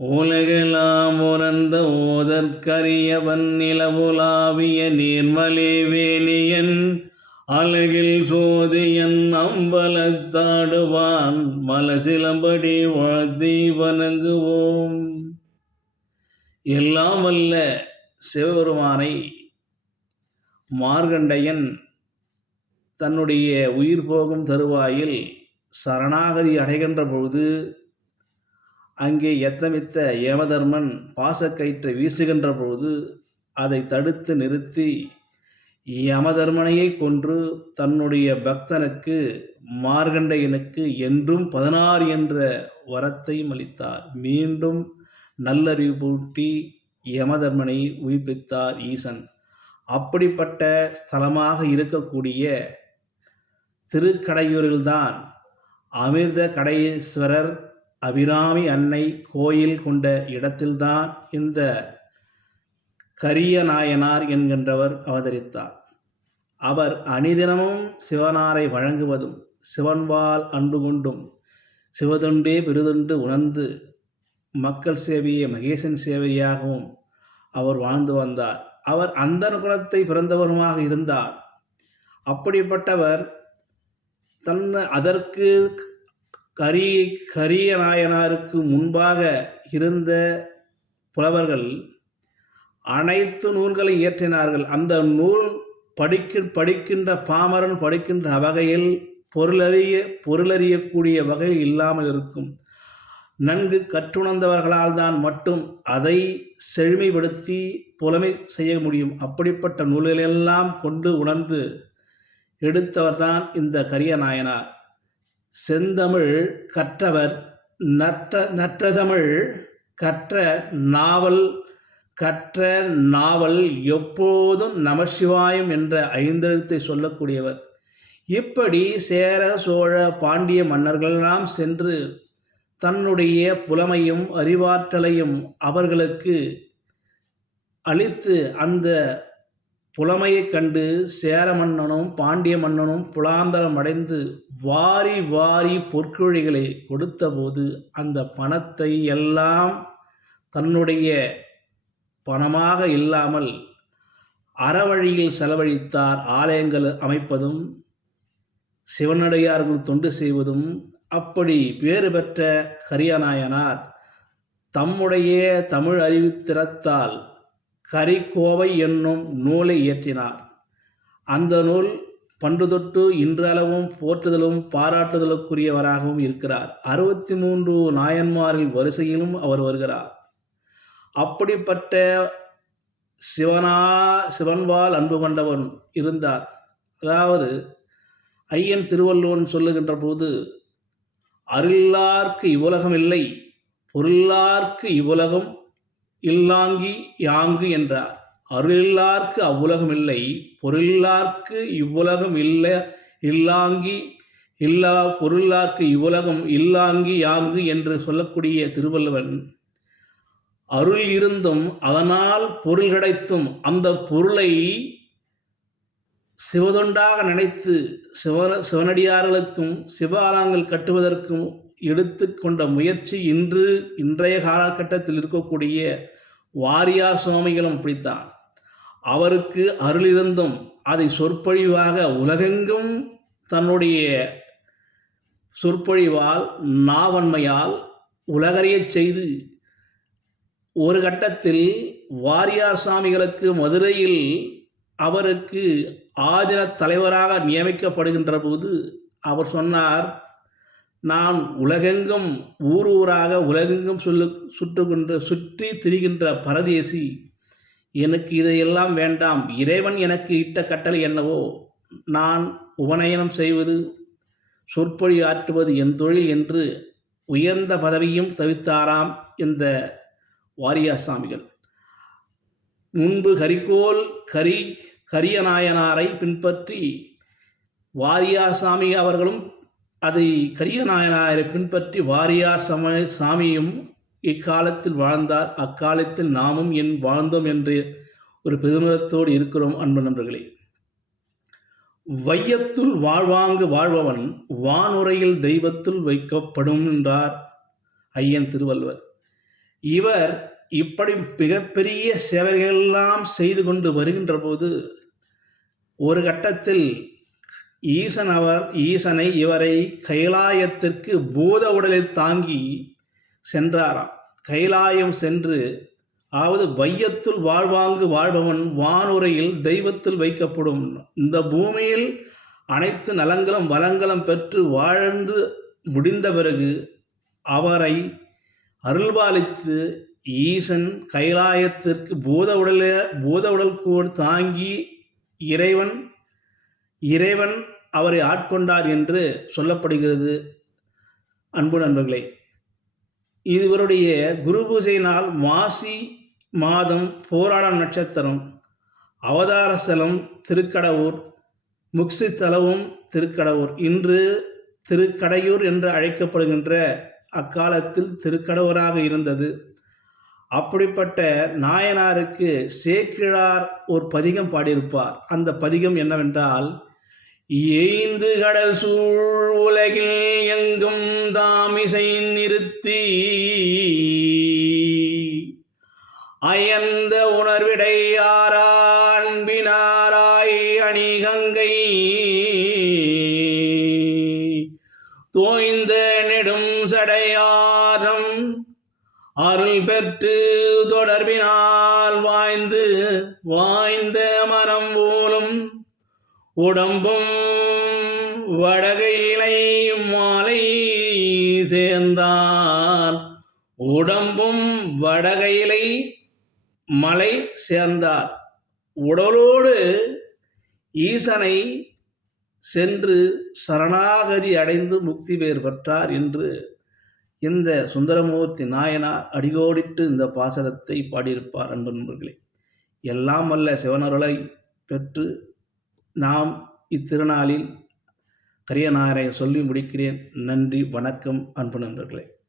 உலகெலாம் உணர்ந்த ஓதற்கரியவன் நிலவுலாவிய நீர்மலே வேலியன் அழகில் சோதியன் அம்பலத்தாடுவான் மலசிலம்படி வாழ்த்தி வணங்குவோம். எல்லாம் அல்ல சிவபெருமானை மார்கண்டையன் தன்னுடைய உயிர் போகும் தருவாயில் சரணாகதி அடைகின்ற பொழுது அங்கே எத்தமித்த யமதர்மன் பாசக்கயிற்றை வீசுகின்ற பொழுது அதை தடுத்து நிறுத்தி யமதர்மனையை கொன்று தன்னுடைய பக்தனுக்கு மார்கண்டையனுக்கு என்றும் பதினாறு என்ற வரத்தையும் அளித்தார். மீண்டும் நல்லறிவு பூட்டி யமதர்மனை உயிர்ப்பித்தார் ஈசன். அப்படிப்பட்ட ஸ்தலமாக இருக்கக்கூடிய திருக்கடையூரில்தான் அமிர்த கடையீஸ்வரர் அபிராமி அன்னை கோயில் கொண்ட இடத்தில்தான் இந்த கரிய நாயனார் என்கின்றவர் அவதரித்தார். அவர் அணிதினமும் சிவனாரை வழங்குவதும் சிவன்பால் அன்பு கொண்டும் சிவதொண்டே பெருதொண்டு உணர்ந்து மக்கள் சேவையை மகேசன் சேவையாகவும் அவர் வாழ்ந்து வந்தார். அவர் அந்த குலத்தை பிறந்தவருமாக இருந்தார். அப்படிப்பட்டவர் தன் அதற்கு கரி கரிய நாயனாருக்கு முன்பாக இருந்த புலவர்கள் அனைத்து நூல்களை இயற்றினார்கள். அந்த நூல் படிக்க படிக்கின்ற பாமரன் படிக்கின்ற வகையில் பொருளறிய பொருளறியக்கூடிய வகையில் இல்லாமல் இருக்கும். நன்கு கற்றுணர்ந்தவர்களால் தான் மட்டும் அதை செழுமைப்படுத்தி புலமை செய்ய முடியும். அப்படிப்பட்ட நூல்களெல்லாம் கொண்டு உணர்ந்து எடுத்தவர்தான் இந்த கரிய நாயனார். செந்தமிழ் கற்றவர் நற்ற நற்றதமிழ் கற்ற நாவல் கற்ற நாவல் எப்போதும் நமசிவாயம் என்ற ஐந்தெழுத்தை சொல்லக்கூடியவர். இப்படி சேர சோழ பாண்டிய மன்னர்களெல்லாம் சென்று தன்னுடைய புலமையும் அறிவாற்றலையும் அவர்களுக்கு அளித்து அந்த புலமையைக் கண்டு சேர மன்னனும் பாண்டிய மன்னனும் புலாந்தரம் அடைந்து வாரி வாரி பொற்கொழிகளை கொடுத்தபோது அந்த பணத்தை எல்லாம் தன்னுடைய பணமாக இல்லாமல் அறவழியில் செலவழித்தார். ஆலயங்கள் அமைப்பதும் சிவனடையார்கள் தொண்டு செய்வதும் அப்படி பேறு பெற்ற கரியாநாயனார் தம்முடைய தமிழ் அறிவுத்திறத்தால் கரிக்கோவை என்னும் நூலை இயற்றினார். அந்த நூல் பண்டு தொட்டு இன்றளவும் போற்றுதலும் பாராட்டுதலுக்குரியவராகவும் இருக்கிறார். அறுபத்தி மூன்று நாயன்மாரில் வரிசையிலும் அவர் வருகிறார். அப்படிப்பட்ட சிவனா சிவன்பால் அன்பு கொண்டவன் இருந்தார். அதாவது ஐயன் திருவள்ளுவன் சொல்லுகின்ற போது அருளார்க்கு இவ்வுலகம் இல்லை பொருளார்க்கு இவ்வுலகம் இல்லாங்கி யாங்கு என்றார். அருளில்லார்க்கு அவ்வுலகம் இல்லை பொருளில்லார்க்கு இவ்வுலகம் இல்ல இல்லாங்கி இல்லா பொருளார்க்கு இவ்வுலகம் இல்லாங்கி யாங்கு என்று சொல்லக்கூடிய திருவள்ளுவன் அருள் இருந்தும் அதனால் பொருள் கிடைத்தும் அந்த பொருளை சிவதொண்டாக நினைத்து சிவன சிவனடியார்களுக்கும் சிவாலயங்கள் கட்டுவதற்கும் எடுத்துக்கொண்ட முயற்சி இன்று இன்றைய காலகட்டத்தில் இருக்கக்கூடிய வாரியார் சுவாமிகளும் அப்படித்தான் அவருக்கு அருளிருந்தும் அதை சொற்பொழிவாக உலகெங்கும் தன்னுடைய சொற்பொழிவால் நாவன்மையால் உலகறியச் செய்து ஒரு கட்டத்தில் வாரியார் சாமிகளுக்கு மதுரையில் அவருக்கு ஆதின தலைவராக நியமிக்கப்படுகின்ற போது அவர் சொன்னார் நான் உலகெங்கும் ஊர் ஊராக உலகெங்கும் சொல்லு சுற்றுகின்ற சுற்றி திரிகின்ற பரதேசி எனக்கு இதையெல்லாம் வேண்டாம். இறைவன் எனக்கு இட்ட கட்டளை என்னவோ? நான் உபநயனம் செய்வது சொற்பொழி ஆற்றுவது என் தொழில் என்று உயர்ந்த பதவியும் தவித்தாராம் இந்த வாரியாசாமிகள் முன்பு கரிகோல் கரி கரியநாயனாரை பின்பற்றி வாரியாசாமி அவர்களும் அதை கரியநாயனாரை பின்பற்றி வாரியார் சம சாமியும் இக்காலத்தில் வாழ்ந்தார். அக்காலத்தில் நாமும் என் வாழ்ந்தோம் என்று ஒரு பெருமிதத்தோடு இருக்கிறோம் அன்பு நண்பர்களே. வையத்துள் வாழ்வாங்கு வாழ்பவன் வானுரையில் தெய்வத்துள் வைக்கப்படும் என்றார் ஐயன் திருவள்ளுவர். இவர் இப்படி மிகப்பெரிய சேவைகளெல்லாம் செய்து கொண்டு வருகின்ற போது ஒரு கட்டத்தில் ஈசன் அவர் ஈசனை இவரை கைலாயத்திற்கு பூத உடலில் தாங்கி சென்றாராம். கைலாயம் சென்று ஆவது வையத்துள் வாழ்வாங்கு வாழ்பவன் வானுரையில் தெய்வத்தில் வைக்கப்படும். இந்த பூமியில் அனைத்து நலங்களும் வளங்களும் பெற்று வாழ்ந்து முடிந்த பிறகு அவரை அருள்பாலித்து ஈசன் கைலாயத்திற்கு பூத உடல பூத உடல் கூட தாங்கி இறைவன் இறைவன் அவரை ஆட்கொண்டார் என்று சொல்லப்படுகிறது. அன்பு நண்பர்களே இவருடைய குரு பூஜை நாள் மாசி மாதம் போராடம் நட்சத்திரம் அவதாரசலம் திருக்கடவுர் முக்சி தலவும் திருக்கடவுர் இன்று திருக்கடையூர் என்று அழைக்கப்படுகின்ற அக்காலத்தில் திருக்கடவுராக இருந்தது. அப்படிப்பட்ட நாயனாருக்கு சேக்கிழார் ஒரு பதிகம் பாடியிருப்பார். அந்த பதிகம் என்னவென்றால் ஏய்ந்து கடல் சூழ் உலகில் எங்கும் தாமிசை நிறுத்தி. அயந்த உணர்விடை ஆரான்பினாராய் அணிகங்கை. தோய்ந்த நெடும் சடையாதம் அருள் பெற்று தொடர்பினால் வாய்ந்து வாய்ந்த மரம் போலும் உடம்பும் வடகையிலை மாலை சேர்ந்தான் உடம்பும் வடகையிலை மலை சேர்ந்தார். உடலோடு ஈசனை சென்று சரணாகதி அடைந்து முக்தி பேர் பெற்றார் என்று இந்த சுந்தரமூர்த்தி நாயனார் அடியோடிட்டு இந்த பாசனத்தை பாடியிருப்பார் அன்பு நண்பர்களே. எல்லாம் அல்ல சிவனருளை பெற்று நாம் இத்திருநாளில் கரியனாரை சொல்லி முடிக்கிறேன். நன்றி வணக்கம் அன்பு நண்பர்களே.